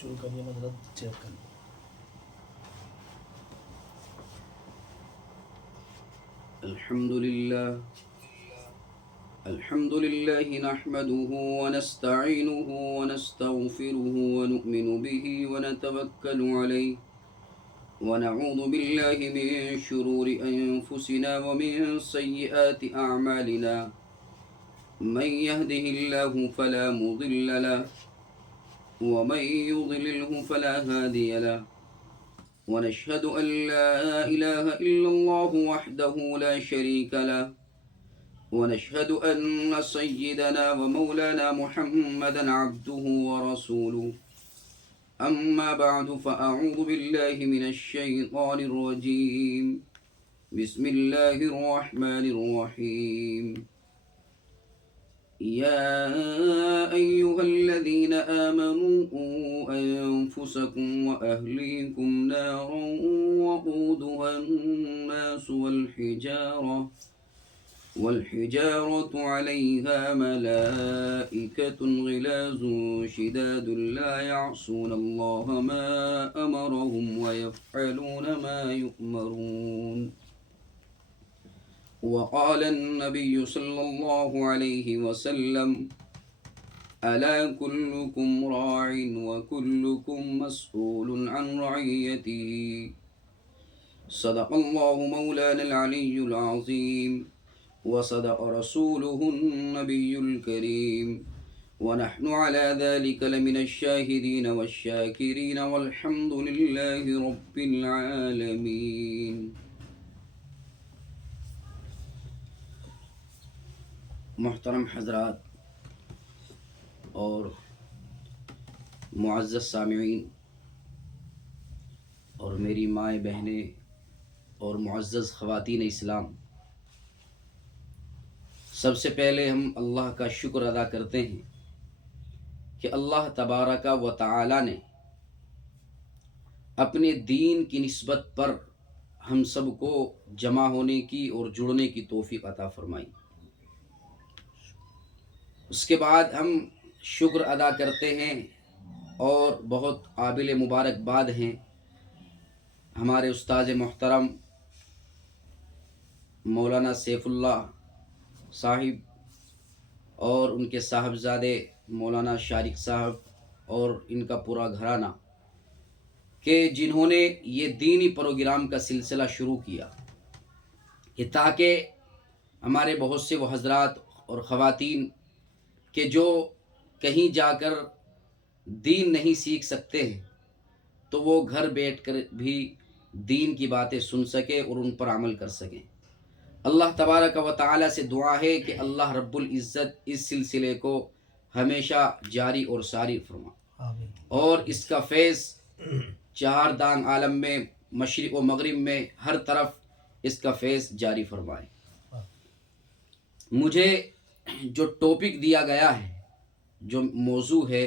شروع کریے میں ذرا چیک کر لوں. الحمد لله نحمده ونستعينه ونستغفره ونؤمن به ونتوكل عليه ونعوذ بالله من شرور أنفسنا ومن سيئات أعمالنا من يهده الله فلا مضل له ومن يضلله فلا هادي له ونشهد أن لا إله إلا الله وحده لا شريك له ونشهد أن سيدنا ومولانا محمدا عبده ورسوله أما بعد فأعوذ بالله من الشيطان الرجيم بسم الله الرحمن الرحيم يا أيها الذين آمنوا قوا أنفسكم وأهليكم نارا وقودها الناس والحجارة عليها ملائكة غلاظ شداد لا يعصون الله ما أمرهم ويفعلون ما يؤمرون وقال النبي صلى الله عليه وسلم ألا كلكم راع وكلكم مسؤول عن رعيته صدق الله مولانا العلي العظيم وصدق رسوله النبي الكريم ونحن على ذلك لمن الشاهدين والشاكرين والحمد لله رب العالمين. محترم حضرات اور معزز سامعین اور میری مائیں بہنیں اور معزز خواتین اسلام، سب سے پہلے ہم اللہ کا شکر ادا کرتے ہیں کہ اللہ تبارک و تعالی نے اپنے دین کی نسبت پر ہم سب کو جمع ہونے کی اور جڑنے کی توفیق عطا فرمائی. اس کے بعد ہم شکر ادا کرتے ہیں اور بہت قابل مبارکباد ہیں ہمارے استاذ محترم مولانا سیف اللہ صاحب اور ان کے صاحبزادے مولانا شارق صاحب اور ان کا پورا گھرانہ کہ جنہوں نے یہ دینی پروگرام کا سلسلہ شروع کیا کہ تاکہ ہمارے بہت سے وہ حضرات اور خواتین کہ جو کہیں جا کر دین نہیں سیکھ سکتے ہیں تو وہ گھر بیٹھ کر بھی دین کی باتیں سن سکیں اور ان پر عمل کر سکیں. اللہ تبارک و تعالی سے دعا ہے کہ اللہ رب العزت اس سلسلے کو ہمیشہ جاری اور ساری فرما اور اس کا فیض چہار دانگ عالم میں مشرق و مغرب میں ہر طرف اس کا فیض جاری فرمائے. مجھے جو ٹاپک دیا گیا ہے، جو موضوع ہے،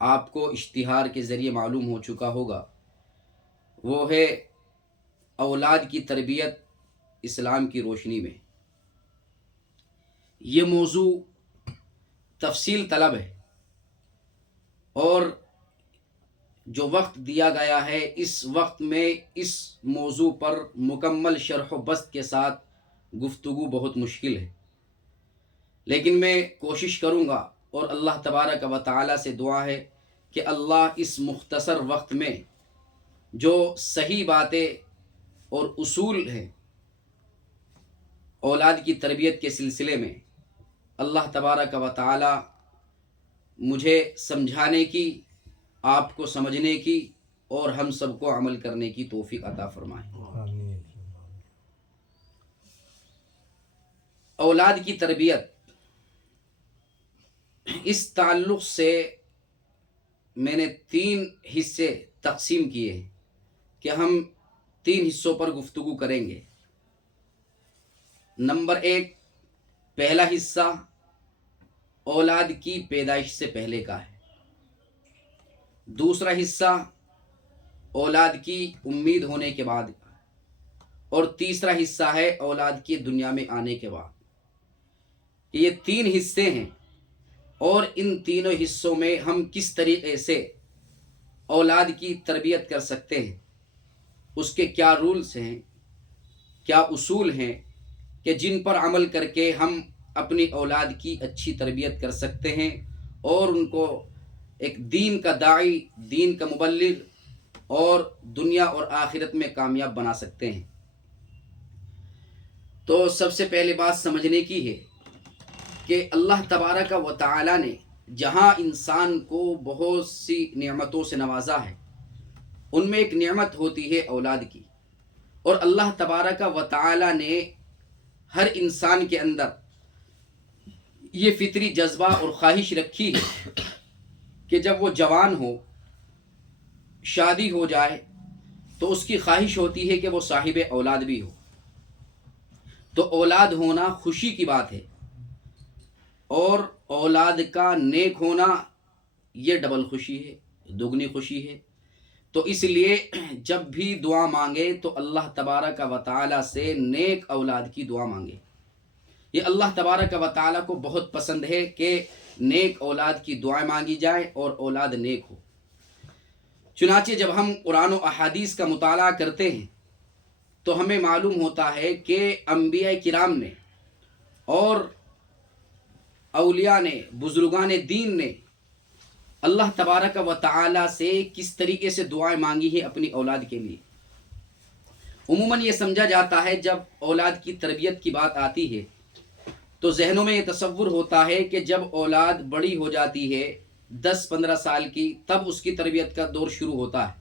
آپ کو اشتہار کے ذریعے معلوم ہو چکا ہوگا، وہ ہے اولاد کی تربیت اسلام کی روشنی میں. یہ موضوع تفصیل طلب ہے اور جو وقت دیا گیا ہے اس وقت میں اس موضوع پر مکمل شرح و بسط کے ساتھ گفتگو بہت مشکل ہے، لیکن میں کوشش کروں گا اور اللہ تبارک و تعالی سے دعا ہے کہ اللہ اس مختصر وقت میں جو صحیح باتیں اور اصول ہیں اولاد کی تربیت کے سلسلے میں، اللہ تبارک و تعالی مجھے سمجھانے کی، آپ کو سمجھنے کی اور ہم سب کو عمل کرنے کی توفیق عطا فرمائے. اولاد کی تربیت، اس تعلق سے میں نے 3 حصے تقسیم کیے ہیں کہ ہم 3 حصوں پر گفتگو کریں گے. نمبر 1، پہلا حصہ اولاد کی پیدائش سے پہلے کا ہے. دوسرا حصہ اولاد کی امید ہونے کے بعد کا ہے. اور تیسرا حصہ ہے اولاد کی دنیا میں آنے کے بعد. یہ 3 حصے ہیں اور ان تینوں حصوں میں ہم کس طریقے سے اولاد کی تربیت کر سکتے ہیں، اس کے کیا رولز ہیں، کیا اصول ہیں کہ جن پر عمل کر کے ہم اپنی اولاد کی اچھی تربیت کر سکتے ہیں اور ان کو ایک دین کا داعی، دین کا مبلغ اور دنیا اور آخرت میں کامیاب بنا سکتے ہیں۔ تو سب سے پہلے بات سمجھنے کی ہے کہ اللہ تبارک و تعالی نے جہاں انسان کو بہت سی نعمتوں سے نوازا ہے، ان میں ایک نعمت ہوتی ہے اولاد کی، اور اللہ تبارک و تعالی نے ہر انسان کے اندر یہ فطری جذبہ اور خواہش رکھی ہے کہ جب وہ جوان ہو، شادی ہو جائے، تو اس کی خواہش ہوتی ہے کہ وہ صاحب اولاد بھی ہو۔ تو اولاد ہونا خوشی کی بات ہے، اور اولاد کا نیک ہونا یہ ڈبل خوشی ہے، دگنی خوشی ہے۔ تو اس لیے جب بھی دعا مانگے تو اللہ تبارک و تعالی سے نیک اولاد کی دعا مانگے۔ یہ اللہ تبارک و تعالی کو بہت پسند ہے کہ نیک اولاد کی دعائیں مانگی جائیں اور اولاد نیک ہو۔ چنانچہ جب ہم قرآن و احادیث کا مطالعہ کرتے ہیں تو ہمیں معلوم ہوتا ہے کہ انبیاء کرام نے اور اولیاء نے، بزرگان دین نے اللہ تبارک و تعالی سے کس طریقے سے دعائیں مانگی ہیں اپنی اولاد کے لیے۔ عموماً یہ سمجھا جاتا ہے جب اولاد کی تربیت کی بات آتی ہے تو ذہنوں میں یہ تصور ہوتا ہے کہ جب اولاد بڑی ہو جاتی ہے 10-15 سال کی، تب اس کی تربیت کا دور شروع ہوتا ہے،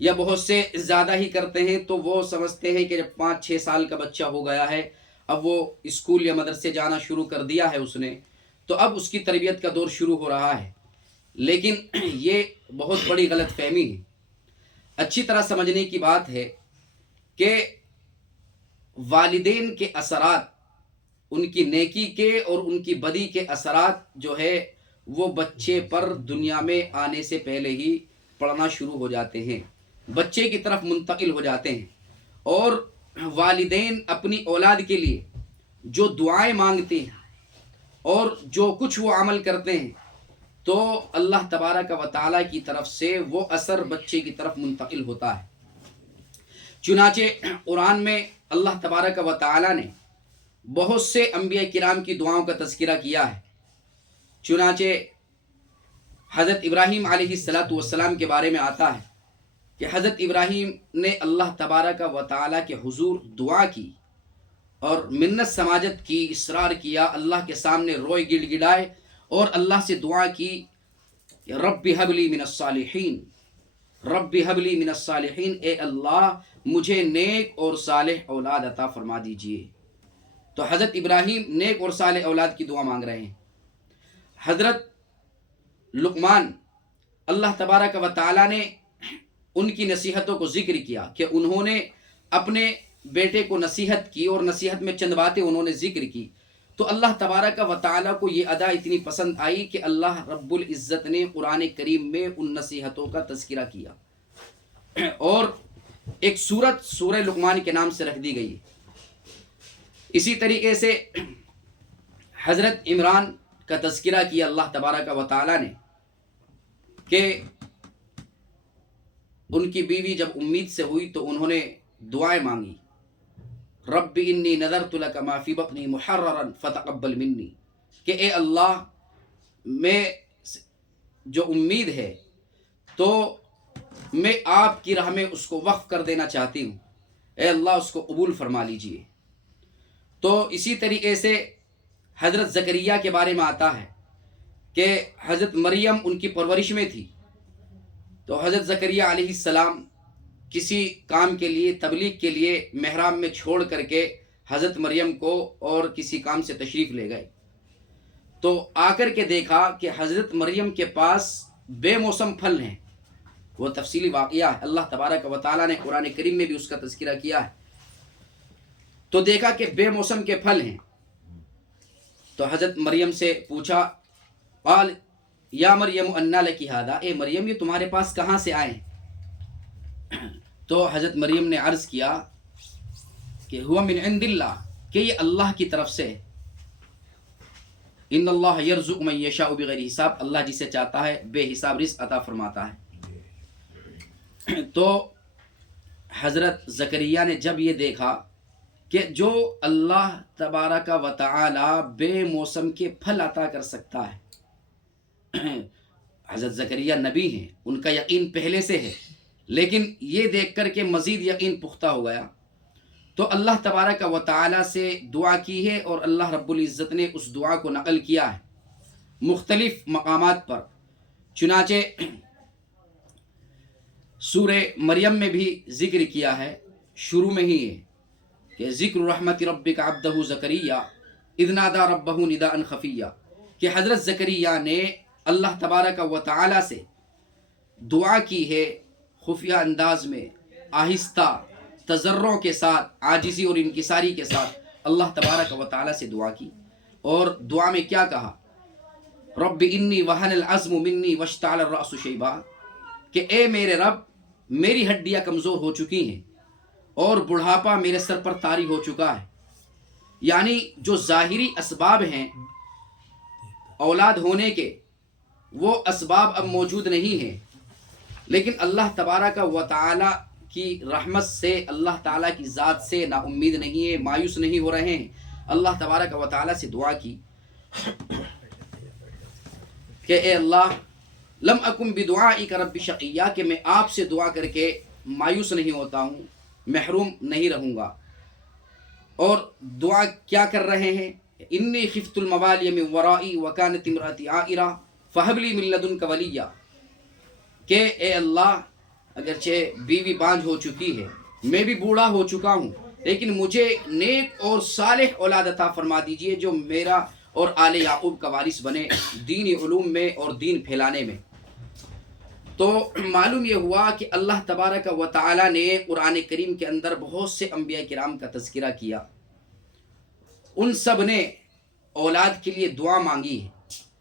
یا بہت سے زیادہ ہی کرتے ہیں تو وہ سمجھتے ہیں کہ جب 5-6 سال کا بچہ ہو گیا ہے، اب وہ اسکول یا مدرسے جانا شروع کر دیا ہے اس نے، تو اب اس کی تربیت کا دور شروع ہو رہا ہے۔ لیکن یہ بہت بڑی غلط فہمی ہے۔ اچھی طرح سمجھنے کی بات ہے کہ والدین کے اثرات، ان کی نیکی کے اور ان کی بدی کے اثرات جو ہے وہ بچے پر دنیا میں آنے سے پہلے ہی پڑنا شروع ہو جاتے ہیں، بچے کی طرف منتقل ہو جاتے ہیں، اور والدین اپنی اولاد کے لیے جو دعائیں مانگتے ہیں اور جو کچھ وہ عمل کرتے ہیں تو اللہ تبارک و تعالی کی طرف سے وہ اثر بچے کی طرف منتقل ہوتا ہے۔ چنانچہ قرآن میں اللہ تبارک و تعالی نے بہت سے انبیاء کرام کی دعاؤں کا تذکرہ کیا ہے۔ چنانچہ حضرت ابراہیم علیہ السلام کے بارے میں آتا ہے کہ حضرت ابراہیم نے اللہ تبارک و تعالی کے حضور دعا کی اور منت سماجت کی، اصرار کیا، اللہ کے سامنے روئے گڑ گڑائے اور اللہ سے دعا کی کہ رب ہب لی من الصالحین، رب ہب لی من الصالحین، اے اللہ مجھے نیک اور صالح اولاد عطا فرما دیجئے۔ تو حضرت ابراہیم نیک اور صالح اولاد کی دعا مانگ رہے ہیں۔ حضرت لقمان، اللہ تبارک و تعالی نے ان کی نصیحتوں کو ذکر کیا کہ انہوں نے اپنے بیٹے کو نصیحت کی اور نصیحت میں چند باتیں انہوں نے ذکر کی، تو اللہ تبارک و تعالی کو یہ ادا اتنی پسند آئی کہ اللہ رب العزت نے قرآن کریم میں ان نصیحتوں کا تذکرہ کیا اور ایک سورت سورہ لقمان کے نام سے رکھ دی گئی۔ اسی طریقے سے حضرت عمران کا تذکرہ کیا اللہ تبارک و تعالی نے کہ ان کی بیوی جب امید سے ہوئی تو انہوں نے دعائیں مانگی، رب انی نذرت لک ما فی بطنی محررا فتقبل منی، کہ اے اللہ میں جو امید ہے تو میں آپ کی راہ میں اس کو وقف کر دینا چاہتی ہوں، اے اللہ اس کو قبول فرما لیجئے۔ تو اسی طریقے سے حضرت زکریا کے بارے میں آتا ہے کہ حضرت مریم ان کی پرورش میں تھی، تو حضرت زکریا علیہ السلام کسی کام کے لیے، تبلیغ کے لیے محراب میں چھوڑ کر کے حضرت مریم کو اور کسی کام سے تشریف لے گئے، تو آ کر کے دیکھا کہ حضرت مریم کے پاس بے موسم پھل ہیں۔ وہ تفصیلی واقعہ ہے، اللہ تبارک و تعالیٰ نے قرآن کریم میں بھی اس کا تذکرہ کیا ہے۔ تو دیکھا کہ بے موسم کے پھل ہیں، تو حضرت مریم سے پوچھا، قال یا مریم انا لکی ھذا، اے مریم یہ تمہارے پاس کہاں سے آئے؟ تو حضرت مریم نے عرض کیا کہ ہوا من عند اللہ، کہ یہ اللہ کی طرف سے، ان اللہ یرزق من یشاء بغیر حساب، اللہ جسے چاہتا ہے بے حساب رزق عطا فرماتا ہے۔ تو حضرت زکریا نے جب یہ دیکھا کہ جو اللہ تبارک و تعالی بے موسم کے پھل عطا کر سکتا ہے، حضرت زکریا نبی ہیں، ان کا یقین پہلے سے ہے، لیکن یہ دیکھ کر کے مزید یقین پختہ ہو گیا، تو اللہ تبارک و تعالی سے دعا کی ہے، اور اللہ رب العزت نے اس دعا کو نقل کیا ہے مختلف مقامات پر۔ چنانچہ سورہ مریم میں بھی ذکر کیا ہے، شروع میں ہی ہے کہ ذکر رحمت ربک عبدہ زکریا اذ نادى ربہ نداء خفیا، کہ حضرت زکریا نے اللہ تبارک و تعالی سے دعا کی ہے خفیہ انداز میں، آہستہ تضرع کے ساتھ، عاجزی اور انکساری کے ساتھ اللہ تبارک و تعالی سے دعا کی، اور دعا میں کیا کہا؟ رب انی وہن العظم منی واشتعل الرأس شیبا، کہ اے میرے رب میری ہڈیاں کمزور ہو چکی ہیں اور بڑھاپا میرے سر پر طاری ہو چکا ہے۔ یعنی جو ظاہری اسباب ہیں اولاد ہونے کے، وہ اسباب اب موجود نہیں ہیں، لیکن اللہ تبارک و تعالی کی رحمت سے، اللہ تعالیٰ کی ذات سے نا امید نہیں ہے، مایوس نہیں ہو رہے ہیں۔ اللہ تبارک و تعالیٰ سے دعا کی کہ اے اللہ لم اکن بدعائک رب شقیہ، کہ میں آپ سے دعا کر کے مایوس نہیں ہوتا ہوں، محروم نہیں رہوں گا۔ اور دعا کیا کر رہے ہیں؟ انی خفت الموالی من ورائی وکانت امراتی عائرہ فہب لی من لدنک ولیہ، کہ اے اللہ اگرچہ بیوی بانجھ ہو چکی ہے، میں بھی بوڑھا ہو چکا ہوں، لیکن مجھے نیک اور صالح اولاد عطا فرما دیجئے جو میرا اور آل یعقوب کا وارث بنے دینی علوم میں اور دین پھیلانے میں۔ تو معلوم یہ ہوا کہ اللہ تبارک و تعالی نے قرآن کریم کے اندر بہت سے انبیاء کرام کا تذکرہ کیا، ان سب نے اولاد کے لیے دعا مانگی ہے،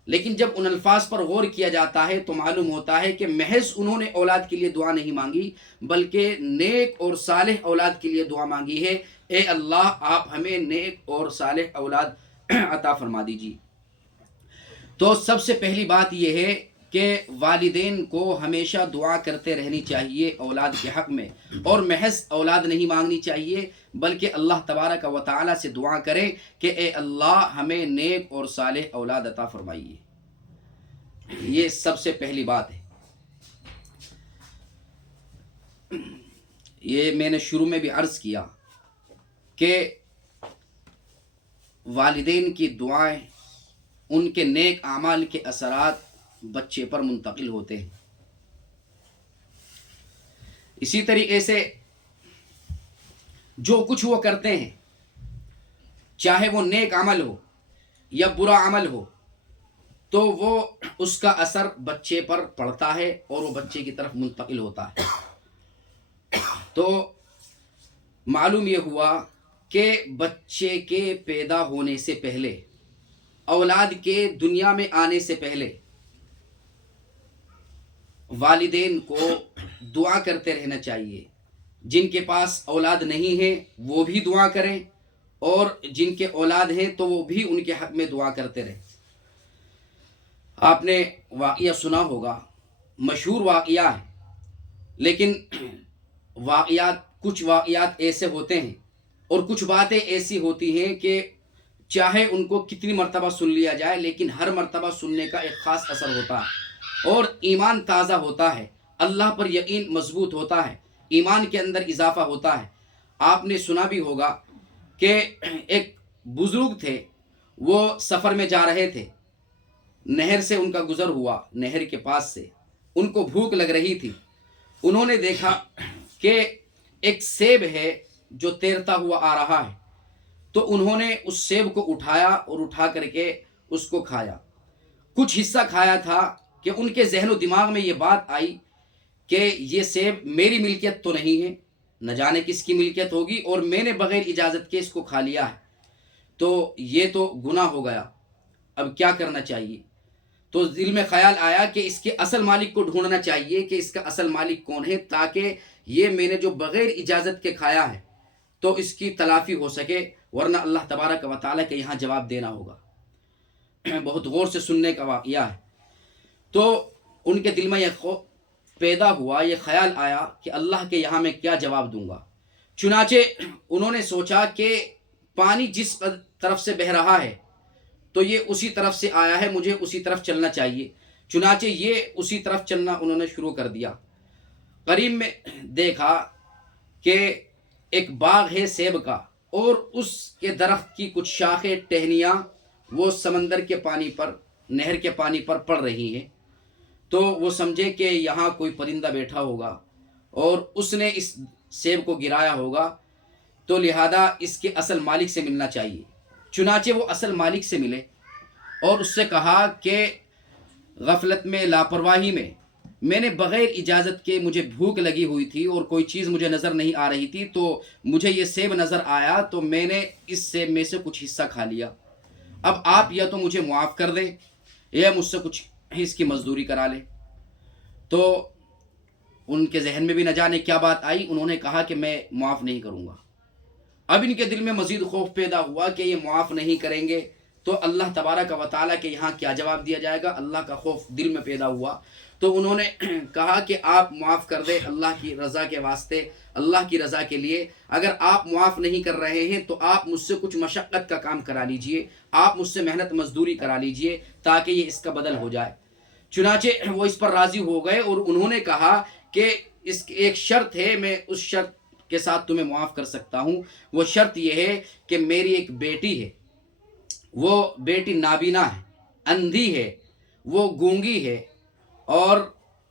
لیکن جب ان الفاظ پر غور کیا جاتا ہے تو معلوم ہوتا ہے کہ محض انہوں نے اولاد کے لیے دعا نہیں مانگی، بلکہ نیک اور صالح اولاد کے لیے دعا مانگی ہے۔ اے اللہ آپ ہمیں نیک اور صالح اولاد عطا فرما دیجیے۔ تو سب سے پہلی بات یہ ہے کہ والدین کو ہمیشہ دعا کرتے رہنی چاہیے اولاد کے حق میں، اور محض اولاد نہیں مانگنی چاہیے، بلکہ اللہ تبارک و تعالی سے دعا کریں کہ اے اللہ ہمیں نیک اور صالح اولاد عطا فرمائیے۔ یہ سب سے پہلی بات ہے۔ یہ میں نے شروع میں بھی عرض کیا کہ والدین کی دعائیں، ان کے نیک اعمال کے اثرات بچے پر منتقل ہوتے ہیں۔ اسی طریقے سے جو کچھ وہ کرتے ہیں، چاہے وہ نیک عمل ہو یا برا عمل ہو، تو وہ اس کا اثر بچے پر پڑتا ہے اور وہ بچے کی طرف منتقل ہوتا ہے۔ تو معلوم یہ ہوا کہ بچے کے پیدا ہونے سے پہلے، اولاد کے دنیا میں آنے سے پہلے والدین کو دعا کرتے رہنا چاہیے۔ جن کے پاس اولاد نہیں ہے وہ بھی دعا کریں، اور جن کے اولاد ہیں تو وہ بھی ان کے حق میں دعا کرتے رہیں۔ آپ نے واقعہ سنا ہوگا، مشہور واقعہ ہے، لیکن کچھ واقعات ایسے ہوتے ہیں اور کچھ باتیں ایسی ہوتی ہیں کہ چاہے ان کو کتنی مرتبہ سن لیا جائے، لیکن ہر مرتبہ سننے کا ایک خاص اثر ہوتا ہے، اور ایمان تازہ ہوتا ہے، اللہ پر یقین مضبوط ہوتا ہے، ایمان کے اندر اضافہ ہوتا ہے۔ آپ نے سنا بھی ہوگا کہ ایک بزرگ تھے، وہ سفر میں جا رہے تھے، نہر سے ان کا گزر ہوا، نہر کے پاس سے ان کو بھوک لگ رہی تھی۔ انہوں نے دیکھا کہ ایک سیب ہے جو تیرتا ہوا آ رہا ہے، تو انہوں نے اس سیب کو اٹھایا اور اٹھا کر کے اس کو کھایا۔ کچھ حصہ کھایا تھا کہ ان کے ذہن و دماغ میں یہ بات آئی کہ یہ سیب میری ملکیت تو نہیں ہے، نہ جانے کس کی ملکیت ہوگی، اور میں نے بغیر اجازت کے اس کو کھا لیا ہے، تو یہ تو گناہ ہو گیا، اب کیا کرنا چاہیے؟ تو دل میں خیال آیا کہ اس کے اصل مالک کو ڈھونڈنا چاہیے کہ اس کا اصل مالک کون ہے، تاکہ یہ میں نے جو بغیر اجازت کے کھایا ہے تو اس کی تلافی ہو سکے، ورنہ اللہ تبارک و تعالیٰ کے یہاں جواب دینا ہوگا۔ بہت غور سے سننے کا واقعہ ہے۔ تو ان کے دل میں یہ پیدا ہوا، یہ خیال آیا کہ اللہ کے یہاں میں کیا جواب دوں گا۔ چنانچہ انہوں نے سوچا کہ پانی جس طرف سے بہہ رہا ہے تو یہ اسی طرف سے آیا ہے، مجھے اسی طرف چلنا چاہیے۔ چنانچہ یہ اسی طرف چلنا انہوں نے شروع کر دیا۔ قریب میں دیکھا کہ ایک باغ ہے سیب کا، اور اس کے درخت کی کچھ شاخیں ٹہنیاں وہ سمندر کے پانی پر، نہر کے پانی پر پڑ رہی ہیں۔ تو وہ سمجھے کہ یہاں کوئی پرندہ بیٹھا ہوگا اور اس نے اس سیب کو گرایا ہوگا، تو لہذا اس کے اصل مالک سے ملنا چاہیے۔ چنانچہ وہ اصل مالک سے ملے اور اس سے کہا کہ غفلت میں، لاپرواہی میں نے بغیر اجازت کے، مجھے بھوک لگی ہوئی تھی اور کوئی چیز مجھے نظر نہیں آ رہی تھی، تو مجھے یہ سیب نظر آیا تو میں نے اس سیب میں سے کچھ حصہ کھا لیا۔ اب آپ یا تو مجھے معاف کر دیں یا مجھ سے کچھ اس کی مزدوری کرا لیں۔ تو ان کے ذہن میں بھی نہ جانے کیا بات آئی، انہوں نے کہا کہ میں معاف نہیں کروں گا۔ اب ان کے دل میں مزید خوف پیدا ہوا کہ یہ معاف نہیں کریں گے تو اللہ تبارک و تعالیٰ کے یہاں کیا جواب دیا جائے گا۔ اللہ کا خوف دل میں پیدا ہوا تو انہوں نے کہا کہ آپ معاف کر دیں اللہ کی رضا کے واسطے، اللہ کی رضا کے لیے۔ اگر آپ معاف نہیں کر رہے ہیں تو آپ مجھ سے کچھ مشقت کا کام کرا لیجئے، آپ مجھ سے محنت مزدوری کرا لیجئے تاکہ یہ اس کا بدل ہو جائے۔ چنانچہ وہ اس پر راضی ہو گئے اور انہوں نے کہا کہ اس کی ایک شرط ہے، میں اس شرط کے ساتھ تمہیں معاف کر سکتا ہوں۔ وہ شرط یہ ہے کہ میری ایک بیٹی ہے، وہ بیٹی نابینا ہے، اندھی ہے، وہ گونگی ہے اور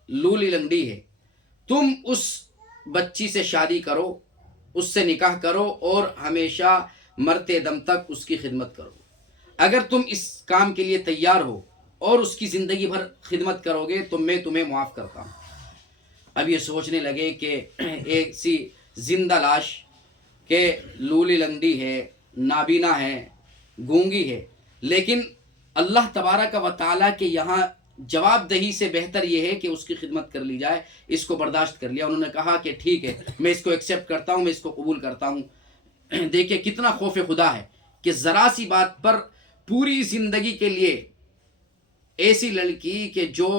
لولی لنگڑی ہے۔ تم اس بچی سے شادی کرو، اس سے نکاح کرو اور ہمیشہ مرتے دم تک اس کی خدمت کرو۔ اگر تم اس کام کے لیے تیار ہو اور اس کی زندگی بھر خدمت کرو گے تو میں تمہیں معاف کرتا ہوں۔ اب یہ سوچنے لگے کہ ایک سی زندہ لاش کہ لولی لنگڑی ہے، نابینا ہے، گونگی ہے، لیکن اللہ تبارک و تعالیٰ کے یہاں جواب دہی سے بہتر یہ ہے کہ اس کی خدمت کر لی جائے۔ اس کو برداشت کر لیا۔ انہوں نے کہا کہ ٹھیک ہے، میں اس کو ایکسیپٹ کرتا ہوں، میں اس کو قبول کرتا ہوں۔ دیکھیں کتنا خوف خدا ہے کہ ذرا سی بات پر پوری زندگی کے لیے ایسی لڑکی کہ جو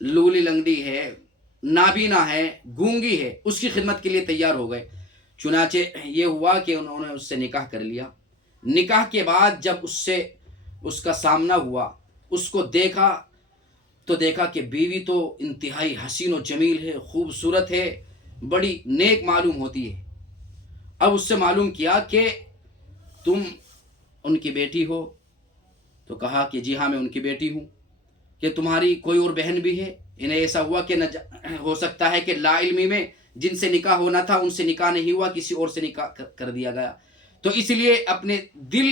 لولی لنگڑی ہے، نابینا ہے، گونگی ہے، اس کی خدمت کے لیے تیار ہو گئے۔ چنانچہ یہ ہوا کہ انہوں نے اس سے نکاح کر لیا۔ نکاح کے بعد جب اس کا سامنا ہوا، اس کو دیکھا تو دیکھا کہ بیوی تو انتہائی حسین و جمیل ہے، خوبصورت ہے، بڑی نیک معلوم ہوتی ہے۔ اب اس سے معلوم کیا کہ تم ان کی بیٹی ہو، تو کہا کہ جی ہاں میں ان کی بیٹی ہوں۔ کہ تمہاری کوئی اور بہن بھی ہے؟ انہیں ایسا ہوا کہ ہو سکتا ہے کہ لا علمی میں جن سے نکاح ہونا تھا ان سے نکاح نہیں ہوا، کسی اور سے نکاح کر دیا گیا، تو اس لیے اپنے دل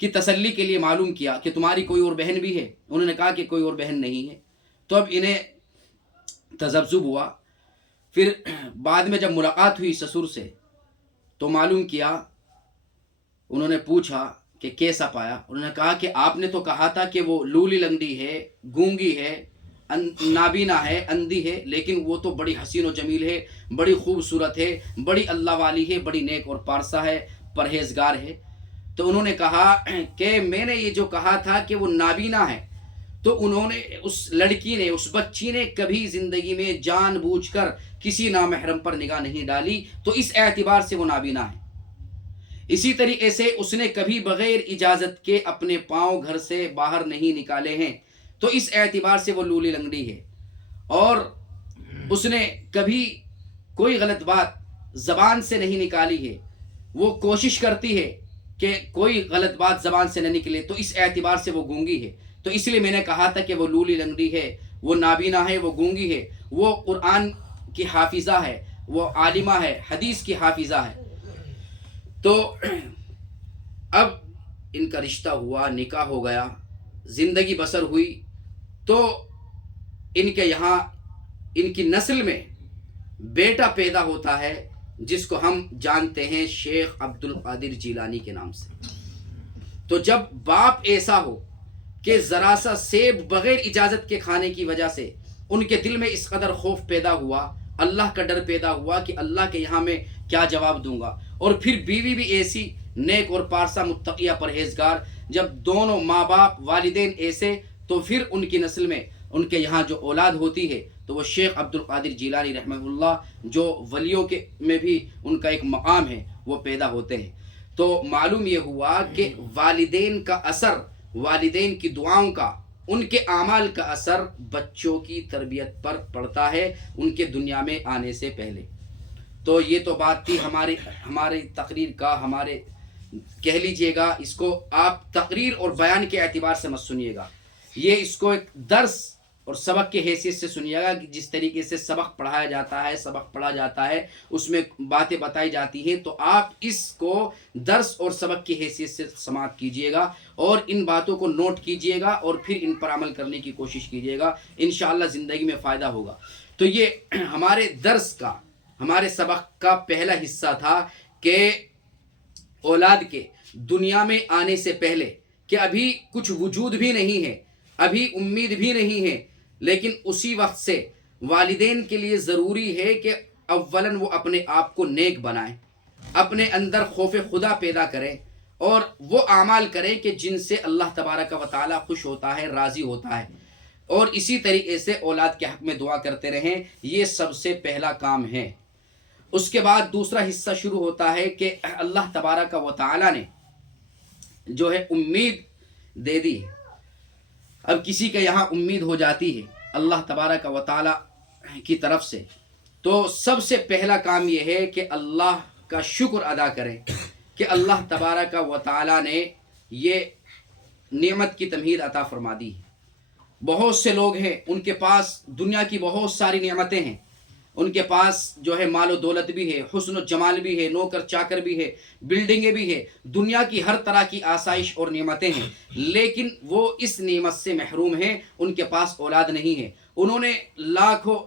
کی تسلی کے لیے معلوم کیا کہ تمہاری کوئی اور بہن بھی ہے؟ انہوں نے کہا کہ کوئی اور بہن نہیں ہے۔ تو اب انہیں تذبذب ہوا۔ پھر بعد میں جب ملاقات ہوئی سسر سے تو معلوم کیا، انہوں نے پوچھا کہ کیسا پایا؟ انہوں نے کہا کہ آپ نے تو کہا تھا کہ وہ لولی لنگڑی ہے، گونگی ہے، نابینا ہے، اندھی ہے، لیکن وہ تو بڑی حسین و جمیل ہے، بڑی خوبصورت ہے، بڑی اللہ والی ہے، بڑی نیک اور پارسا ہے، پرہیزگار ہے۔ تو انہوں نے کہا کہ میں نے یہ جو کہا تھا کہ وہ نابینا ہے، تو انہوں نے اس لڑکی نے، اس بچی نے کبھی زندگی میں جان بوجھ کر کسی نامحرم پر نگاہ نہیں ڈالی، تو اس اعتبار سے وہ نابینا ہے۔ اسی طریقے سے اس نے کبھی بغیر اجازت کے اپنے پاؤں گھر سے باہر نہیں نکالے ہیں، تو اس اعتبار سے وہ لولی لنگڑی ہے۔ اور اس نے کبھی کوئی غلط بات زبان سے نہیں نکالی ہے، وہ کوشش کرتی ہے کہ کوئی غلط بات زبان سے نہ نکلے، تو اس اعتبار سے وہ گونگی ہے۔ تو اس لیے میں نے کہا تھا کہ وہ لولی لنگڑی ہے، وہ نابینا ہے، وہ گونگی ہے، وہ قرآن کی حافظہ ہے، وہ عالمہ ہے، حدیث کی حافظہ ہے۔ تو اب ان کا رشتہ ہوا، نکاح ہو گیا، زندگی بسر ہوئی، تو ان کے یہاں ان کی نسل میں بیٹا پیدا ہوتا ہے جس کو ہم جانتے ہیں شیخ عبد القادر جیلانی کے نام سے۔ تو جب باپ ایسا ہو کہ ذرا سا سیب بغیر اجازت کے کھانے کی وجہ سے ان کے دل میں اس قدر خوف پیدا ہوا، اللہ کا ڈر پیدا ہوا کہ اللہ کے یہاں میں کیا جواب دوں گا، اور پھر بیوی بھی ایسی نیک اور پارسا، متقیہ، پرہیزگار، جب دونوں ماں باپ والدین ایسے، تو پھر ان کی نسل میں ان کے یہاں جو اولاد ہوتی ہے تو وہ شیخ عبد القادر جیلانی رحمہ اللہ جو ولیوں کے میں بھی ان کا ایک مقام ہے وہ پیدا ہوتے ہیں۔ تو معلوم یہ ہوا کہ والدین کا اثر، والدین کی دعاؤں کا، ان کے اعمال کا اثر بچوں کی تربیت پر پڑتا ہے ان کے دنیا میں آنے سے پہلے۔ تو یہ تو بات تھی ہماری تقریر کا، ہمارے کہہ لیجئے گا اس کو آپ تقریر اور بیان کے اعتبار سے مت سنیے گا، یہ اس کو ایک درس اور سبق کے حیثیت سے سنیے گا کہ جس طریقے سے سبق پڑھایا جاتا ہے، سبق پڑھا جاتا ہے، اس میں باتیں بتائی جاتی ہیں، تو آپ اس کو درس اور سبق کی حیثیت سے سماعت کیجئے گا اور ان باتوں کو نوٹ کیجئے گا اور پھر ان پر عمل کرنے کی کوشش کیجئے گا، انشاءاللہ زندگی میں فائدہ ہوگا۔ تو یہ ہمارے درس کا، ہمارے سبق کا پہلا حصہ تھا کہ اولاد کے دنیا میں آنے سے پہلے کہ ابھی کچھ وجود بھی نہیں ہے، ابھی امید بھی نہیں ہے، لیکن اسی وقت سے والدین کے لیے ضروری ہے کہ اولاً وہ اپنے آپ کو نیک بنائیں، اپنے اندر خوف خدا پیدا کریں اور وہ اعمال کریں کہ جن سے اللہ تبارک و تعالی خوش ہوتا ہے، راضی ہوتا ہے، اور اسی طریقے سے اولاد کے حق میں دعا کرتے رہیں، یہ سب سے پہلا کام ہے۔ اس کے بعد دوسرا حصہ شروع ہوتا ہے کہ اللہ تبارک و تعالی نے جو ہے امید دے دی ہے۔ اب کسی کے یہاں امید ہو جاتی ہے اللہ تبارک و تعالی کی طرف سے، تو سب سے پہلا کام یہ ہے کہ اللہ کا شکر ادا کریں کہ اللہ تبارک و تعالی نے یہ نعمت کی تمہید عطا فرما دی ہے۔ بہت سے لوگ ہیں ان کے پاس دنیا کی بہت ساری نعمتیں ہیں، ان کے پاس جو ہے مال و دولت بھی ہے، حسن و جمال بھی ہے، نوکر چاکر بھی ہے، بلڈنگیں بھی ہے، دنیا کی ہر طرح کی آسائش اور نعمتیں ہیں، لیکن وہ اس نعمت سے محروم ہیں، ان کے پاس اولاد نہیں ہے۔ انہوں نے لاکھوں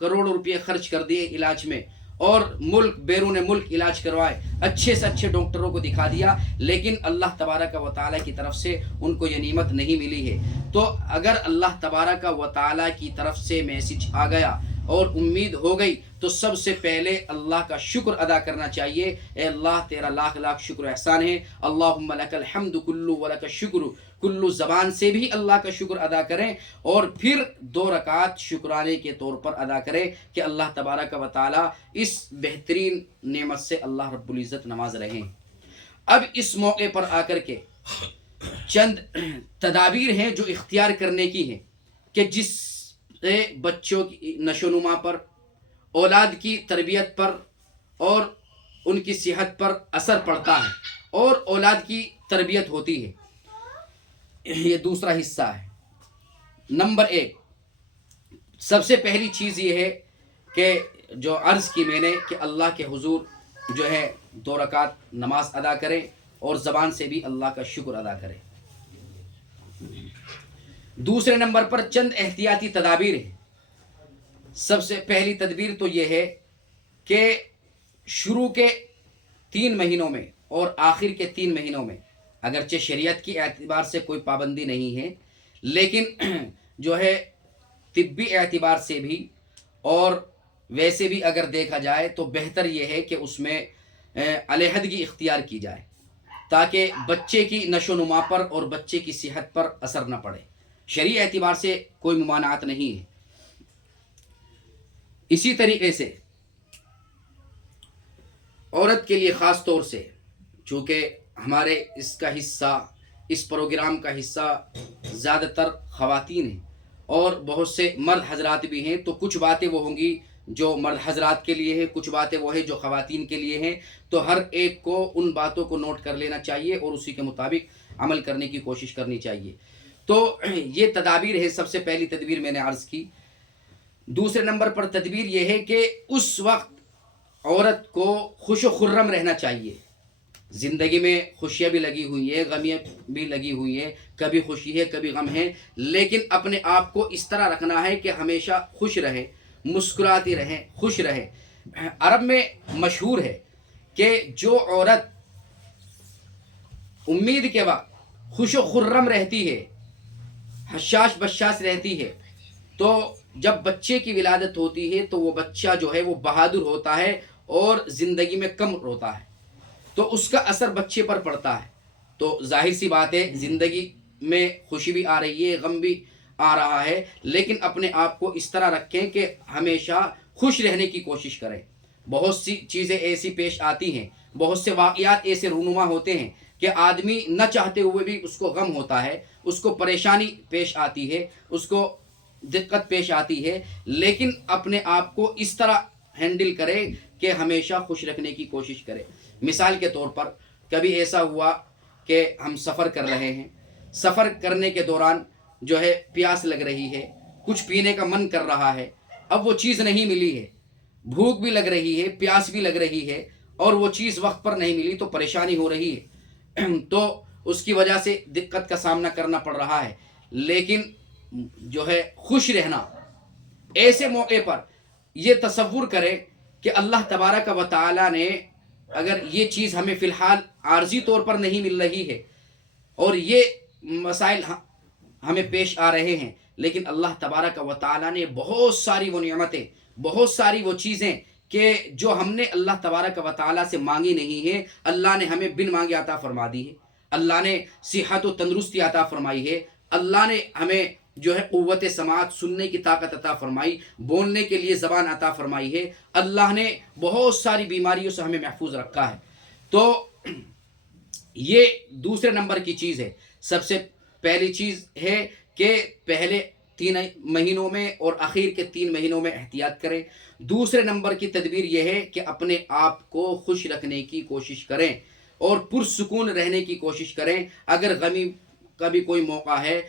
کروڑوں روپے خرچ کر دیے علاج میں اور ملک بیرون ملک علاج کروائے، اچھے سے اچھے ڈاکٹروں کو دکھا دیا، لیکن اللہ تبارک و تعالیٰ کی طرف سے ان کو یہ نعمت نہیں ملی ہے۔ تو اگر اللہ تبارک و تعالیٰ کی طرف سے میسج آ گیا اور امید ہو گئی تو سب سے پہلے اللہ کا شکر ادا کرنا چاہیے۔ اے اللہ تیرا لاکھ لاکھ شکر احسان ہے، اللہم لک الحمد کلو ولک الشکر، کلو زبان سے بھی اللہ کا شکر ادا کریں اور پھر 2 رکعت شکرانے کے طور پر ادا کریں کہ اللہ تبارک و تعالی اس بہترین نعمت سے اللہ رب العزت نواز رہیں۔ اب اس موقع پر آ کر کے چند تدابیر ہیں جو اختیار کرنے کی ہیں کہ جس سے بچوں کی نشو و نما پر، اولاد کی تربیت پر اور ان کی صحت پر اثر پڑتا ہے اور اولاد کی تربیت ہوتی ہے۔ یہ دوسرا حصہ ہے۔ نمبر 1، سب سے پہلی چیز یہ ہے کہ جو عرض کی میں نے کہ اللہ کے حضور جو ہے 2 رکعت نماز ادا کریں اور زبان سے بھی اللہ کا شکر ادا کریں۔ دوسرے نمبر پر چند احتیاطی تدابیر ہیں۔ سب سے پہلی تدبیر تو یہ ہے کہ شروع کے 3 مہینوں میں اور آخر کے 3 مہینوں میں اگرچہ شریعت کی اعتبار سے کوئی پابندی نہیں ہے، لیکن جو ہے طبی اعتبار سے بھی اور ویسے بھی اگر دیکھا جائے تو بہتر یہ ہے کہ اس میں علیحدگی اختیار کی جائے تاکہ بچے کی نشو و نما پر اور بچے کی صحت پر اثر نہ پڑے۔ شرعی اعتبار سے کوئی ممانعت نہیں ہے۔ اسی طریقے سے عورت کے لیے خاص طور سے، چونکہ ہمارے اس کا حصہ، اس پروگرام کا حصہ زیادہ تر خواتین ہیں اور بہت سے مرد حضرات بھی ہیں، تو کچھ باتیں وہ ہوں گی جو مرد حضرات کے لیے ہیں، کچھ باتیں وہ ہیں جو خواتین کے لیے ہیں، تو ہر ایک کو ان باتوں کو نوٹ کر لینا چاہیے اور اسی کے مطابق عمل کرنے کی کوشش کرنی چاہیے۔ تو یہ تدابیر ہے۔ سب سے پہلی تدبیر میں نے عرض کی۔ دوسرے نمبر پر تدبیر یہ ہے کہ اس وقت عورت کو خوش و خرم رہنا چاہیے۔ زندگی میں خوشیاں بھی لگی ہوئی ہیں، غمیاں بھی لگی ہوئی ہیں، کبھی خوشی ہے کبھی غم ہے، لیکن اپنے آپ کو اس طرح رکھنا ہے کہ ہمیشہ خوش رہے، مسکراتی رہیں، خوش رہے۔ عرب میں مشہور ہے کہ جو عورت امید کے وقت خوش و خرم رہتی ہے، حشاش بشاش رہتی ہے، تو جب بچے کی ولادت ہوتی ہے تو وہ بچہ جو ہے وہ بہادر ہوتا ہے اور زندگی میں کم روتا ہے، تو اس کا اثر بچے پر پڑتا ہے۔ تو ظاہر سی بات ہے زندگی میں خوشی بھی آ رہی ہے، غم بھی آ رہا ہے، لیکن اپنے آپ کو اس طرح رکھیں کہ ہمیشہ خوش رہنے کی کوشش کریں۔ بہت سی چیزیں ایسی پیش آتی ہیں، بہت سے واقعات ایسے رونما ہوتے ہیں کہ آدمی نہ چاہتے ہوئے بھی اس کو غم ہوتا ہے، اس کو پریشانی پیش آتی ہے، اس کو دقت پیش آتی ہے، لیکن اپنے آپ کو اس طرح ہینڈل کرے کہ ہمیشہ خوش رکھنے کی کوشش کرے۔ مثال کے طور پر کبھی ایسا ہوا کہ ہم سفر کر رہے ہیں، سفر کرنے کے دوران جو ہے پیاس لگ رہی ہے، کچھ پینے کا من کر رہا ہے، اب وہ چیز نہیں ملی ہے، بھوک بھی لگ رہی ہے، پیاس بھی لگ رہی ہے، اور وہ چیز وقت پر نہیں ملی تو پریشانی ہو رہی ہے، تو اس کی وجہ سے دقت کا سامنا کرنا پڑ رہا ہے۔ لیکن جو ہے خوش رہنا، ایسے موقع پر یہ تصور کرے کہ اللہ تبارک و تعالی نے اگر یہ چیز ہمیں فی الحال عارضی طور پر نہیں مل رہی ہے اور یہ مسائل ہمیں پیش آ رہے ہیں، لیکن اللہ تبارک و تعالی نے بہت ساری وہ نعمتیں، بہت ساری وہ چیزیں کہ جو ہم نے اللہ تبارک و تعالی سے مانگی نہیں ہے، اللہ نے ہمیں بن مانگے عطا فرما دی ہے۔ اللہ نے صحت و تندرستی عطا فرمائی ہے، اللہ نے ہمیں جو ہے قوت سماعت، سننے کی طاقت عطا فرمائی، بولنے کے لیے زبان عطا فرمائی ہے، اللہ نے بہت ساری بیماریوں سے ہمیں محفوظ رکھا ہے۔ تو یہ دوسرے نمبر کی چیز ہے۔ سب سے پہلی چیز ہے کہ پہلے 3 مہینوں میں اور اخیر کے 3 مہینوں میں احتیاط کریں۔ دوسرے نمبر کی تدبیر یہ ہے کہ اپنے آپ کو خوش رکھنے کی کوشش کریں اور پرسکون رہنے کی کوشش کریں۔ اگر غمی کا بھی کوئی موقع ہے،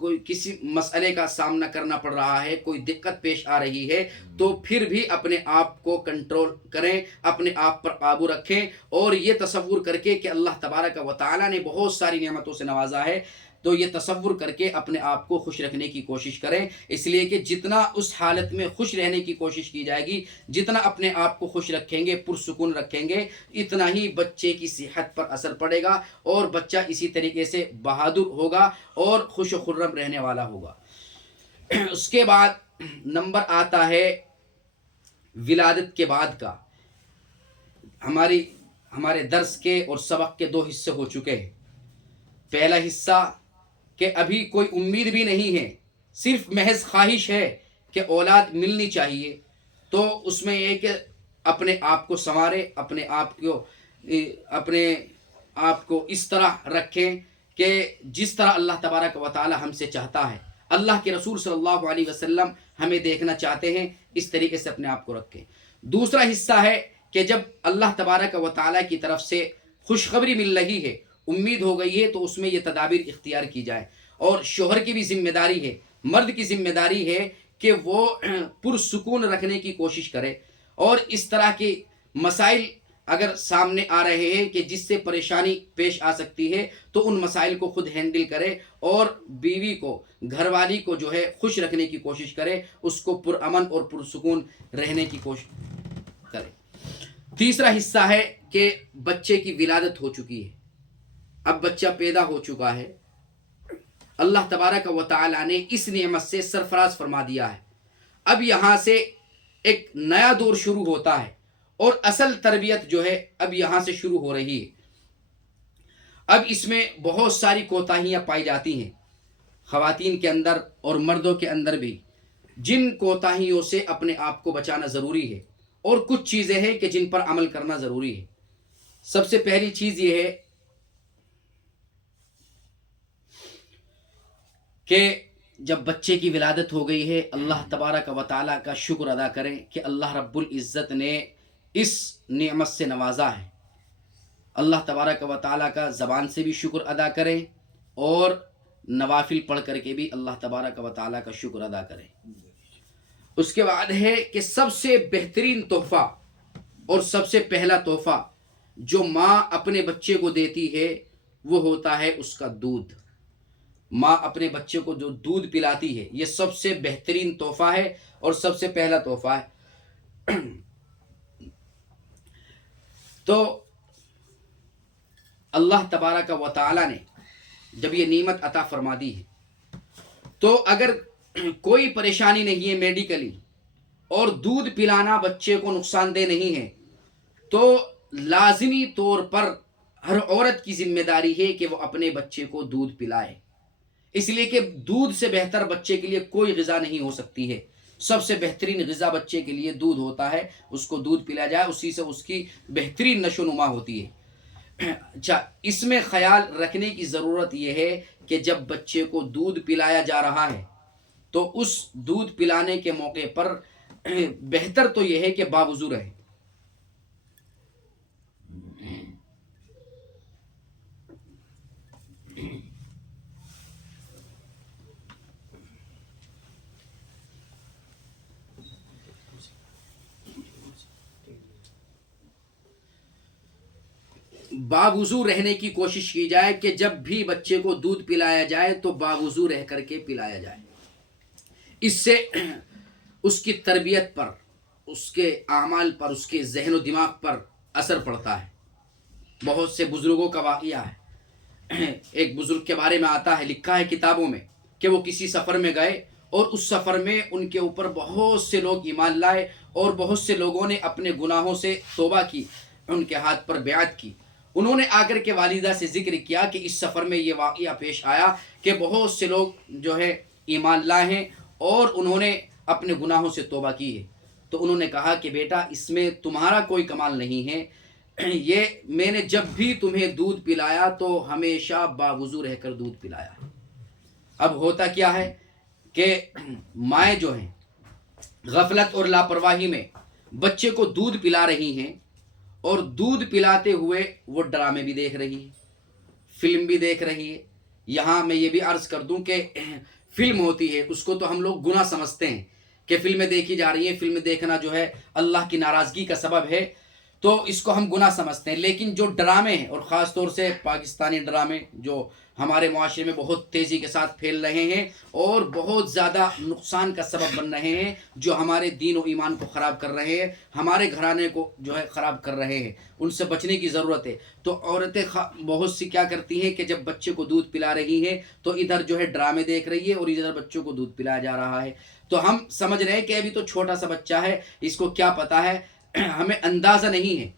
کوئی کسی مسئلے کا سامنا کرنا پڑ رہا ہے، کوئی دقت پیش آ رہی ہے، تو پھر بھی اپنے آپ کو کنٹرول کریں، اپنے آپ پر قابو رکھیں، اور یہ تصور کر کے کہ اللہ تبارک و تعالی نے بہت ساری نعمتوں سے نوازا ہے، تو یہ تصور کر کے اپنے آپ کو خوش رکھنے کی کوشش کریں۔ اس لیے کہ جتنا اس حالت میں خوش رہنے کی کوشش کی جائے گی، جتنا اپنے آپ کو خوش رکھیں گے، پرسکون رکھیں گے، اتنا ہی بچے کی صحت پر اثر پڑے گا اور بچہ اسی طریقے سے بہادر ہوگا اور خوش و خرم رہنے والا ہوگا۔ اس کے بعد نمبر آتا ہے ولادت کے بعد کا۔ ہمارے درس کے اور سبق کے 2 حصے ہو چکے ہیں۔ پہلا حصہ کہ ابھی کوئی امید بھی نہیں ہے، صرف محض خواہش ہے کہ اولاد ملنی چاہیے، تو اس میں یہ کہ اپنے آپ کو سنوارے، اپنے آپ کو اس طرح رکھیں کہ جس طرح اللہ تبارک و تعالی ہم سے چاہتا ہے، اللہ کے رسول صلی اللہ علیہ وسلم ہمیں دیکھنا چاہتے ہیں، اس طریقے سے اپنے آپ کو رکھیں۔ دوسرا حصہ ہے کہ جب اللہ تبارک و تعالی کی طرف سے خوشخبری مل رہی ہے، امید ہو گئی ہے، تو اس میں یہ تدابیر اختیار کی جائے۔ اور شوہر کی بھی ذمہ داری ہے، مرد کی ذمہ داری ہے کہ وہ پرسکون رکھنے کی کوشش کرے، اور اس طرح کے مسائل اگر سامنے آ رہے ہیں کہ جس سے پریشانی پیش آ سکتی ہے، تو ان مسائل کو خود ہینڈل کرے اور بیوی کو، گھر والی کو جو ہے خوش رکھنے کی کوشش کرے، اس کو پرامن اور پرسکون رہنے کی کوشش کرے۔ تیسرا حصہ ہے کہ بچے کی ولادت ہو چکی ہے، اب بچہ پیدا ہو چکا ہے، اللہ تبارک و تعالی نے اس نعمت سے سرفراز فرما دیا ہے۔ اب یہاں سے ایک نیا دور شروع ہوتا ہے اور اصل تربیت جو ہے اب یہاں سے شروع ہو رہی ہے۔ اب اس میں بہت ساری کوتاہیاں پائی جاتی ہیں، خواتین کے اندر اور مردوں کے اندر بھی، جن کوتاہیوں سے اپنے آپ کو بچانا ضروری ہے، اور کچھ چیزیں ہیں کہ جن پر عمل کرنا ضروری ہے۔ سب سے پہلی چیز یہ ہے کہ جب بچے کی ولادت ہو گئی ہے، اللہ تبارک و تعالیٰ کا شکر ادا کریں کہ اللہ رب العزت نے اس نعمت سے نوازا ہے۔ اللہ تبارک و تعالیٰ کا زبان سے بھی شکر ادا کریں اور نوافل پڑھ کر کے بھی اللہ تبارک و تعالیٰ کا شکر ادا کریں۔ اس کے بعد ہے کہ سب سے بہترین تحفہ اور سب سے پہلا تحفہ جو ماں اپنے بچے کو دیتی ہے وہ ہوتا ہے اس کا دودھ۔ ماں اپنے بچے کو جو دودھ پلاتی ہے، یہ سب سے بہترین تحفہ ہے اور سب سے پہلا تحفہ ہے۔ تو اللہ تبارک و تعالی نے جب یہ نعمت عطا فرما دی ہے، تو اگر کوئی پریشانی نہیں ہے میڈیکلی اور دودھ پلانا بچے کو نقصان دہ نہیں ہے، تو لازمی طور پر ہر عورت کی ذمہ داری ہے کہ وہ اپنے بچے کو دودھ پلائے۔ اس لیے کہ دودھ سے بہتر بچے کے لیے کوئی غذا نہیں ہو سکتی ہے. سب سے بہترین غذا بچے کے لیے دودھ ہوتا ہے. اس کو دودھ پلایا جائے، اسی سے اس کی بہترین نشو و نما ہوتی ہے. اچھا، اس میں خیال رکھنے کی ضرورت یہ ہے کہ جب بچے کو دودھ پلایا جا رہا ہے تو اس دودھ پلانے کے موقع پر بہتر تو یہ ہے کہ باوضو رہے. باوضو رہنے کی کوشش کی جائے کہ جب بھی بچے کو دودھ پلایا جائے تو باوضو رہ کر کے پلایا جائے. اس سے اس کی تربیت پر، اس کے اعمال پر، اس کے ذہن و دماغ پر اثر پڑتا ہے. بہت سے بزرگوں کا واقعہ ہے. ایک بزرگ کے بارے میں آتا ہے، لکھا ہے کتابوں میں کہ وہ کسی سفر میں گئے اور اس سفر میں ان کے اوپر بہت سے لوگ ایمان لائے اور بہت سے لوگوں نے اپنے گناہوں سے توبہ کی، ان کے ہاتھ پر بیعت کی. انہوں نے آ کر کے والدہ سے ذکر کیا کہ اس سفر میں یہ واقعہ پیش آیا کہ بہت سے لوگ جو ہے ایمان لائے ہیں اور انہوں نے اپنے گناہوں سے توبہ کی ہے. تو انہوں نے کہا کہ بیٹا، اس میں تمہارا کوئی کمال نہیں ہے. یہ میں نے جب بھی تمہیں دودھ پلایا تو ہمیشہ باوضو رہ کر دودھ پلایا. اب ہوتا کیا ہے کہ مائیں جو ہیں غفلت اور لاپرواہی میں بچے کو دودھ پلا رہی ہیں، اور دودھ پلاتے ہوئے وہ ڈرامے بھی دیکھ رہی ہے، فلم بھی دیکھ رہی ہے. یہاں میں یہ بھی عرض کر دوں کہ فلم ہوتی ہے اس کو تو ہم لوگ گناہ سمجھتے ہیں کہ فلمیں دیکھی جا رہی ہیں، فلم دیکھنا جو ہے اللہ کی ناراضگی کا سبب ہے، تو اس کو ہم گناہ سمجھتے ہیں. لیکن جو ڈرامے ہیں، اور خاص طور سے پاکستانی ڈرامے جو ہمارے معاشرے میں بہت تیزی کے ساتھ پھیل رہے ہیں اور بہت زیادہ نقصان کا سبب بن رہے ہیں، جو ہمارے دین و ایمان کو خراب کر رہے ہیں، ہمارے گھرانے کو جو ہے خراب کر رہے ہیں، ان سے بچنے کی ضرورت ہے. تو عورتیں بہت سی کیا کرتی ہیں کہ جب بچے کو دودھ پلا رہی ہیں تو ادھر جو ہے ڈرامے دیکھ رہی ہے اور ادھر بچوں کو دودھ پلایا جا رہا ہے. تو ہم سمجھ رہے ہیں کہ ابھی تو چھوٹا سا بچہ ہے، اس کو کیا پتا ہے، ہمیں اندازہ نہیں ہے.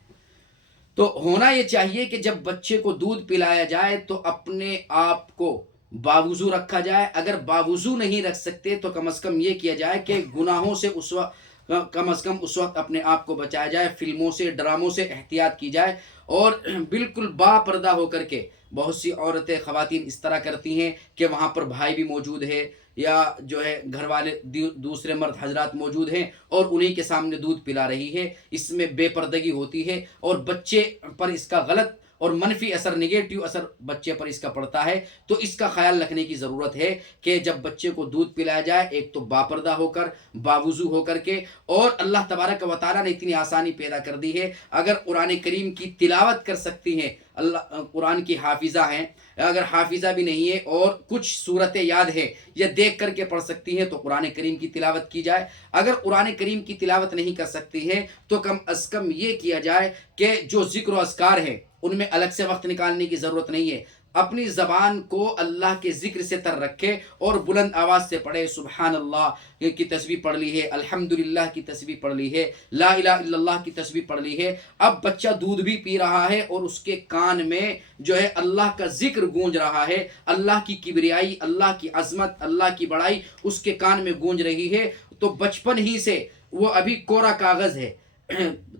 تو ہونا یہ چاہیے کہ جب بچے کو دودھ پلایا جائے تو اپنے آپ کو باوضو رکھا جائے. اگر باوضو نہیں رکھ سکتے تو کم از کم یہ کیا جائے کہ گناہوں سے اس وقت اپنے آپ کو بچایا جائے، فلموں سے، ڈراموں سے احتیاط کی جائے. اور بالکل با پردہ ہو کر کے بہت سی عورتیں، خواتین اس طرح کرتی ہیں کہ وہاں پر بھائی بھی موجود ہے یا جو ہے گھر والے دوسرے مرد حضرات موجود ہیں اور انہی کے سامنے دودھ پلا رہی ہے. اس میں بے پردگی ہوتی ہے اور بچے پر اس کا غلط اور منفی اثر، نگیٹو اثر بچے پر اس کا پڑتا ہے. تو اس کا خیال رکھنے کی ضرورت ہے کہ جب بچے کو دودھ پلایا جائے، ایک تو باپردہ ہو کر، باوضو ہو کر کے. اور اللہ تبارک و تعالیٰ نے اتنی آسانی پیدا کر دی ہے، اگر قرآن کریم کی تلاوت کر سکتی ہیں، اللہ قرآن کی حافظہ ہیں، اگر حافظہ بھی نہیں ہے اور کچھ صورتیں یاد ہیں یا دیکھ کر کے پڑھ سکتی ہیں تو قرآن کریم کی تلاوت کی جائے. اگر قرآن کریم کی تلاوت نہیں کر سکتی ہے تو کم از کم یہ کیا جائے کہ جو ذکر و اذکار ہیں ان میں الگ سے وقت نکالنے کی ضرورت نہیں ہے. اپنی زبان کو اللہ کے ذکر سے تر رکھے اور بلند آواز سے پڑھے. سبحان اللہ کی تسبیح پڑھ لی ہے، الحمدللہ کی تسبیح پڑھ لی ہے، لا الہ الا اللہ کی تسبیح پڑھ لی ہے. اب بچہ دودھ بھی پی رہا ہے اور اس کے کان میں جو ہے اللہ کا ذکر گونج رہا ہے، اللہ کی کبریائی، اللہ کی عظمت، اللہ کی بڑائی اس کے کان میں گونج رہی ہے. تو بچپن ہی سے وہ ابھی کورا کاغذ ہے،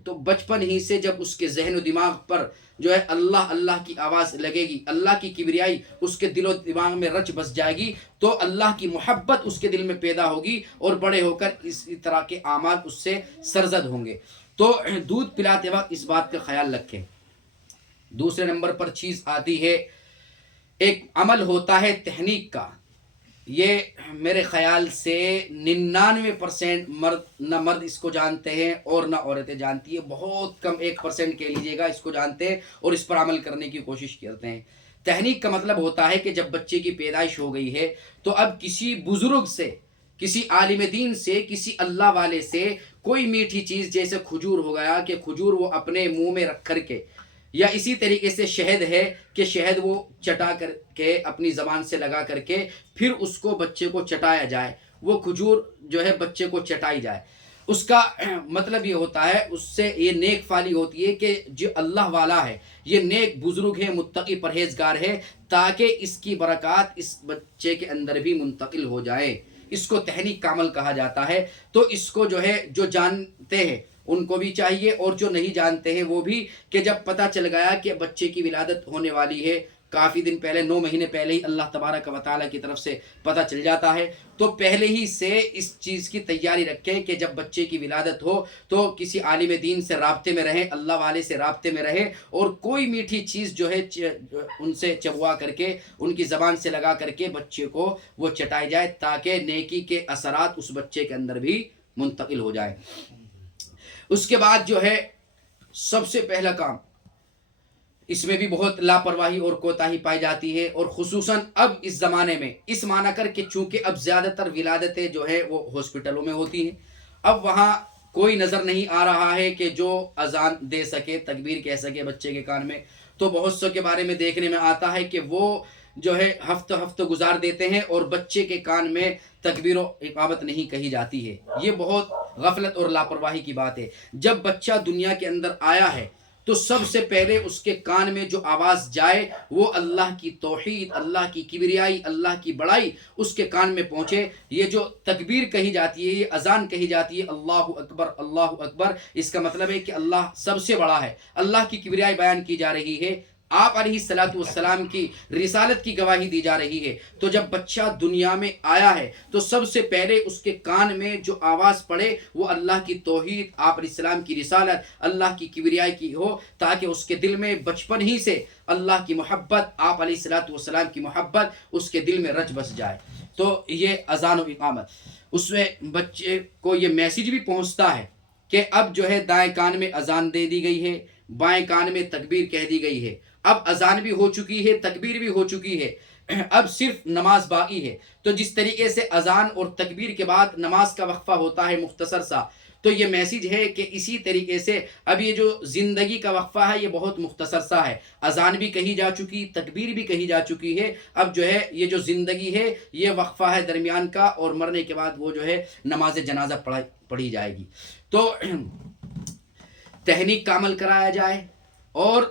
تو بچپن ہی سے جب اس کے ذہن و دماغ پر جو ہے اللہ اللہ کی آواز لگے گی، اللہ کی کبریائی اس کے دل و دماغ میں رچ بس جائے گی، تو اللہ کی محبت اس کے دل میں پیدا ہوگی اور بڑے ہو کر اسی طرح کے اعمال اس سے سرزد ہوں گے. تو دودھ پلاتے وقت اس بات کا خیال رکھیں. دوسرے نمبر پر چیز آتی ہے، ایک عمل ہوتا ہے تحنیک کا. یہ میرے خیال سے 99% نہ مرد اس کو جانتے ہیں اور نہ عورتیں جانتی ہیں. بہت کم 1% کہہ لیجیے گا اس کو جانتے ہیں اور اس پر عمل کرنے کی کوشش کرتے ہیں. تحنیک کا مطلب ہوتا ہے کہ جب بچے کی پیدائش ہو گئی ہے تو اب کسی بزرگ سے، کسی عالم دین سے، کسی اللہ والے سے کوئی میٹھی چیز جیسے کھجور ہو گیا کہ کھجور وہ اپنے منہ میں رکھ کر کے، یا اسی طریقے سے شہد ہے کہ شہد وہ چٹا کر کے اپنی زبان سے لگا کر کے پھر اس کو بچے کو چٹایا جائے، وہ کھجور جو ہے بچے کو چٹائی جائے. اس کا مطلب یہ ہوتا ہے، اس سے یہ نیک فالی ہوتی ہے کہ جو اللہ والا ہے، یہ نیک بزرگ ہے، متقی پرہیزگار ہے، تاکہ اس کی برکات اس بچے کے اندر بھی منتقل ہو جائے. اس کو تحنیک کا عمل کہا جاتا ہے. تو اس کو جو ہے جو جانتے ہیں ان کو بھی چاہیے، اور جو نہیں جانتے ہیں وہ بھی، کہ جب پتہ چل گیا کہ بچے کی ولادت ہونے والی ہے، کافی دن پہلے 9 مہینے پہلے ہی اللہ تبارک و تعالیٰ کی طرف سے پتہ چل جاتا ہے، تو پہلے ہی سے اس چیز کی تیاری رکھیں کہ جب بچے کی ولادت ہو تو کسی عالم دین سے رابطے میں رہیں، اللہ والے سے رابطے میں رہیں، اور کوئی میٹھی چیز جو ہے ان سے چبوا کر کے، ان کی زبان سے لگا کر کے بچے کو وہ چٹائی جائے، تاکہ نیکی کے اثرات اس بچے کے اندر بھی منتقل ہو جائے. اس کے بعد جو ہے سب سے پہلا کام، اس میں بھی بہت لاپرواہی اور کوتاہی پائی جاتی ہے، اور خصوصاً اب اس زمانے میں، اس معنی کر کے چونکہ اب زیادہ تر ولادتیں جو ہے وہ ہاسپٹلوں میں ہوتی ہیں، اب وہاں کوئی نظر نہیں آ رہا ہے کہ جو اذان دے سکے، تکبیر کہہ سکے بچے کے کان میں. تو بہت سو کے بارے میں دیکھنے میں آتا ہے کہ وہ جو ہے ہفتہ گزار دیتے ہیں اور بچے کے کان میں تکبیر و اقامت نہیں کہی جاتی ہے. یہ بہت غفلت اور لاپرواہی کی بات ہے. جب بچہ دنیا کے اندر آیا ہے تو سب سے پہلے اس کے کان میں جو آواز جائے وہ اللہ کی توحید، اللہ کی کبریائی، اللہ کی بڑائی اس کے کان میں پہنچے. یہ جو تکبیر کہی جاتی ہے، یہ اذان کہی جاتی ہے، اللہ اکبر اللہ اکبر، اس کا مطلب ہے کہ اللہ سب سے بڑا ہے، اللہ کی کبریائی بیان کی جا رہی ہے، آپ علیہ الصلوۃ والسلام کی رسالت کی گواہی دی جا رہی ہے. تو جب بچہ دنیا میں آیا ہے تو سب سے پہلے اس کے کان میں جو آواز پڑے وہ اللہ کی توحید، آپ علیہ السلام کی رسالت، اللہ کی کبریائی کی ہو، تاکہ اس کے دل میں بچپن ہی سے اللہ کی محبت، آپ علیہ الصلوۃ والسلام کی محبت اس کے دل میں رچ بس جائے. تو یہ اذان و اقامت، اس میں بچے کو یہ میسیج بھی پہنچتا ہے کہ اب جو ہے دائیں کان میں اذان دے دی گئی ہے، بائیں کان میں تکبیر کہہ دی گئی ہے. اب اذان بھی ہو چکی ہے، تکبیر بھی ہو چکی ہے، اب صرف نماز باقی ہے. تو جس طریقے سے اذان اور تکبیر کے بعد نماز کا وقفہ ہوتا ہے مختصر سا، تو یہ میسیج ہے کہ اسی طریقے سے اب یہ جو زندگی کا وقفہ ہے یہ بہت مختصر سا ہے. اذان بھی کہی جا چکی، تکبیر بھی کہی جا چکی ہے، اب جو ہے یہ جو زندگی ہے یہ وقفہ ہے درمیان کا، اور مرنے کے بعد وہ جو ہے نماز جنازہ پڑھی جائے گی. تو تحنیک کا عمل کرایا جائے، اور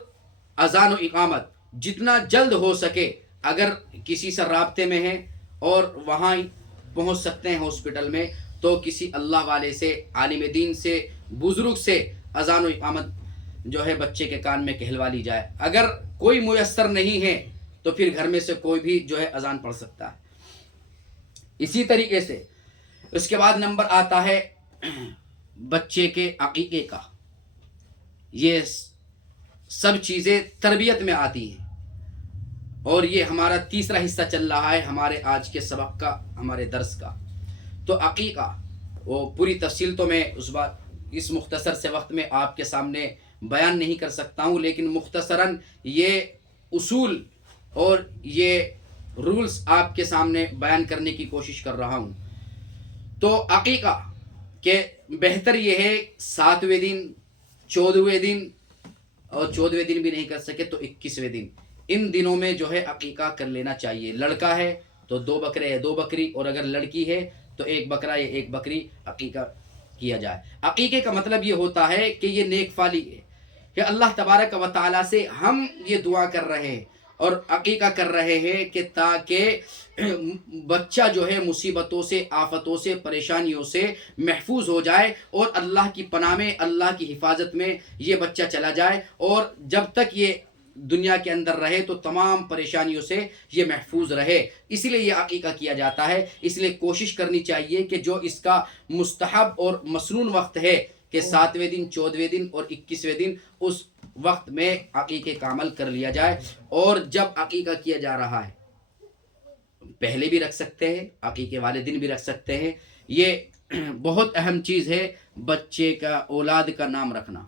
اذان و اقامت جتنا جلد ہو سکے، اگر کسی سے رابطے میں ہیں اور وہاں پہنچ سکتے ہیں ہاسپٹل میں، تو کسی اللہ والے سے، عالم دین سے، بزرگ سے اذان و اقامت جو ہے بچے کے کان میں کہلوا لی جائے. اگر کوئی میسر نہیں ہے تو پھر گھر میں سے کوئی بھی جو ہے اذان پڑھ سکتا ہے. اسی طریقے سے اس کے بعد نمبر آتا ہے بچے کے عقیقے کا. یہ سب چیزیں تربیت میں آتی ہیں، اور یہ ہمارا تیسرا حصہ چل رہا ہے ہمارے آج کے سبق کا، ہمارے درس کا. تو عقیقہ وہ پوری تفصیل تو میں اس مختصر سے وقت میں آپ کے سامنے بیان نہیں کر سکتا ہوں، لیکن مختصراً یہ اصول اور یہ رولز آپ کے سامنے بیان کرنے کی کوشش کر رہا ہوں. تو عقیقہ کہ بہتر یہ ہے 7ویں دن، 14ویں دن، اور 14ویں دن بھی نہیں کر سکے تو 21ویں دن، ان دنوں میں جو ہے عقیقہ کر لینا چاہیے. لڑکا ہے تو 2 بکرے یا 2 بکری، اور اگر لڑکی ہے تو 1 بکرا یا 1 بکری عقیقہ کیا جائے. عقیقے کا مطلب یہ ہوتا ہے کہ یہ نیک فالی ہے کہ اللہ تبارک و تعالیٰ سے ہم یہ دعا کر رہے ہیں اور عقیقہ کر رہے ہیں کہ تاکہ بچہ جو ہے مصیبتوں سے، آفتوں سے، پریشانیوں سے محفوظ ہو جائے، اور اللہ کی پناہ میں، اللہ کی حفاظت میں یہ بچہ چلا جائے، اور جب تک یہ دنیا کے اندر رہے تو تمام پریشانیوں سے یہ محفوظ رہے. اسی لیے یہ عقیقہ کیا جاتا ہے. اس لیے کوشش کرنی چاہیے کہ جو اس کا مستحب اور مسنون وقت ہے کہ 7ویں دن، 14ویں دن اور 21ویں دن، اس وقت میں عقیقے کا عمل کر لیا جائے. اور جب عقیقہ کیا جا رہا ہے، پہلے بھی رکھ سکتے ہیں، عقیقے والے دن بھی رکھ سکتے ہیں. یہ بہت اہم چیز ہے بچے کا، اولاد کا نام رکھنا.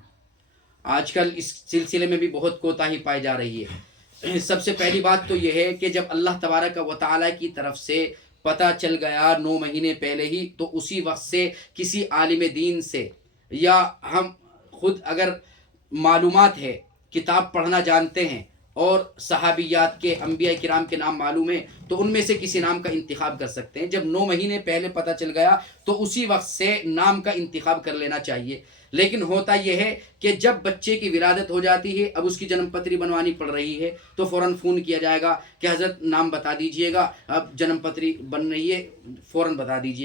آج کل اس سلسلے میں بھی بہت کوتاہی پائی جا رہی ہے. سب سے پہلی بات تو یہ ہے کہ جب اللہ تبارک و تعالیٰ کی طرف سے پتہ چل گیا 9 مہینے پہلے ہی، تو اسی وقت سے کسی عالم دین سے، یا ہم خود اگر معلومات ہے، کتاب پڑھنا جانتے ہیں، اور صحابیات کے انبیاء کرام کے نام معلوم ہیں تو ان میں سے کسی نام کا انتخاب کر سکتے ہیں. جب 9 مہینے پہلے پتہ چل گیا تو اسی وقت سے نام کا انتخاب کر لینا چاہیے. لیکن ہوتا یہ ہے کہ جب بچے کی ولادت ہو جاتی ہے، اب اس کی جنم پتری بنوانی پڑ رہی ہے، تو فوراً فون کیا جائے گا کہ حضرت نام بتا دیجئے گا، اب جنم پتری بن رہی ہے، فوراً بتا دیجئے.